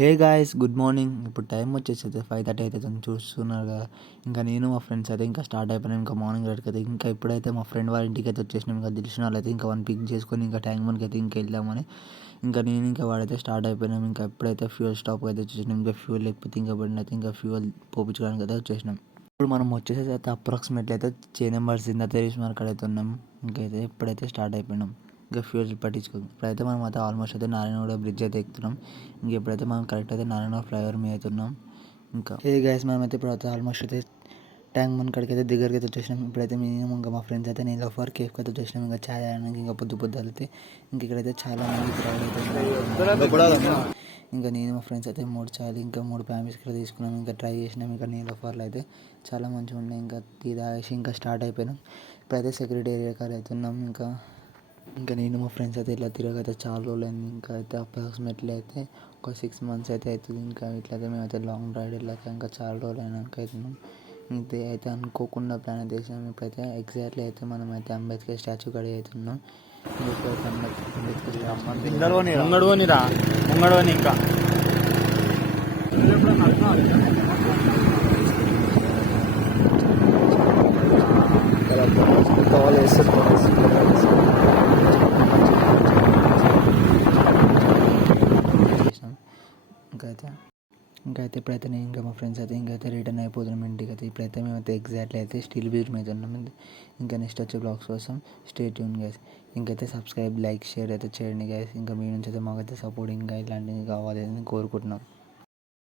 Hey guys, good morning. ఇప్పుడు time వచ్చేసి అయితే 5:30 అయితే చూస్తున్నారు కదా. ఇంకా నేను మా ఫ్రెండ్స్ అయితే ఇంకా స్టార్ట్ అయిపోయినాం. ఇంకా మార్నింగ్ రైడ్కి అయితే ఇంకా ఇప్పుడైతే మా ఫ్రెండ్ వాళ్ళ ఇంటికి అయితే వచ్చేసినాం. ఇంకా తెలిసిన వాళ్ళు అయితే ఇంకా వన్ పిక్ చేసుకొని ఇంకా ట్యాంక్ బండ్కి అయితే ఇంకా వెళ్దామని ఇంకా నేను ఇంకా వాడైతే స్టార్ట్ అయిపోయినాం. ఇంకా ఎప్పుడైతే ఫ్యూయల్ స్టాప్ అయితే వచ్చేసినాం. ఇంకా ఫ్యూయల్ లేకపోతే ఇంకా పడినైతే ఇంకా ఫ్యూయల్ పోపించడానికి అయితే వచ్చేసినాం. ఇప్పుడు మనం వచ్చేసి అయితే అప్రాక్సిమేట్లీ అయితే నెంబర్స్ ఇంత తెలిసి మార్క్ అయితే ఉన్నాం. ఇంకైతే ఇప్పుడైతే స్టార్ట్ అయిపోయినాం. ఇంకా ఫ్యూయల్ పట్టించుకోం. ఇప్పుడైతే మనం అయితే ఆల్మోస్ట్ అయితే నారాయణగూడ బ్రిడ్జ్ అయితే ఎక్కుతున్నాం. ఇంక ఇప్పుడైతే మనం కరెక్ట్ అయితే నారాయణ ఫ్లైఓవర్ మీద అవుతున్నాం. ఇంకా గైస్ మనం అయితే ఇప్పుడు అయితే ఆల్మోస్ట్ అయితే ట్యాంక్ బండ్ కాడికి అయితే దగ్గరికి అయితే వచ్చేసినాం. ఇప్పుడైతే మేము ఇంకా మా ఫ్రెండ్స్ అయితే నేను ఫర్ కేఫ్కి అయితే వచ్చేసినాం. ఇంకా ఛాయ్ ఆడడానికి ఇంకా పొద్దు అయితే ఇంక ఇక్కడైతే చాలా మంది క్రౌడ్ అయితే ఇంకా నేను మా ఫ్రెండ్స్ అయితే 3 ఛాయలు ఇంకా 3 ప్యామిల్స్ కూడా తీసుకున్నాం. ఇంకా ట్రై చేసినాం. ఇంకా నీళ్ళ ఫర్లు అయితే చాలా మంచిగా ఉన్నాయి. ఇంకా టీ తాగేసి ఇంకా స్టార్ట్ అయిపోయినాం. ఇప్పుడైతే సెక్యూరిటీ ఏరియా కాడ అవుతున్నాం. ఇంకా నేను మా ఫ్రెండ్స్ అయితే ఇట్లా తిరగైతే చాలా రోజులు అయింది. ఇంకా అయితే అప్రాక్సిమేట్లీ అయితే ఒక 6 months అయితే అవుతుంది. ఇంకా ఇట్లయితే మేమైతే లాంగ్ రైడ్ వెళ్ళాక ఇంకా చాలా రోజులు అయినాక అవుతున్నాం. ఇది అయితే అనుకోకుండా ప్లాన్ అయితే చేసాం. ఇప్పుడైతే ఎగ్జాక్ట్లీ అయితే మనం అయితే అంబేద్కర్ స్టాచ్యూ కాడ అవుతున్నాం. ఇప్పుడైతే అంబేద్కర్ ఇంకా ఇంకైతే ఇప్పుడైతే నేను ఇంకా మా ఫ్రెండ్స్ అయితే ఇంకైతే రిటర్న్ అయిపోతున్నాం ఇంటికి అయితే. ఇప్పుడైతే మేమైతే ఎగ్జాక్ట్లీ అయితే స్టీల్ బ్రిడ్జ్ మీద ఉన్నాం. ఇంకా నెక్స్ట్ వచ్చే బ్లాగ్స్ కోసం స్టే ట్యూన్ గైస్. ఇంకైతే సబ్స్క్రైబ్, లైక్, షేర్ అయితే చేయండి గైస్. ఇంకా మీ నుంచి అయితే మాకైతే సపోర్ట్ ఇంకా ఇలాంటివి కావాలి అని కోరుకుంటున్నాం.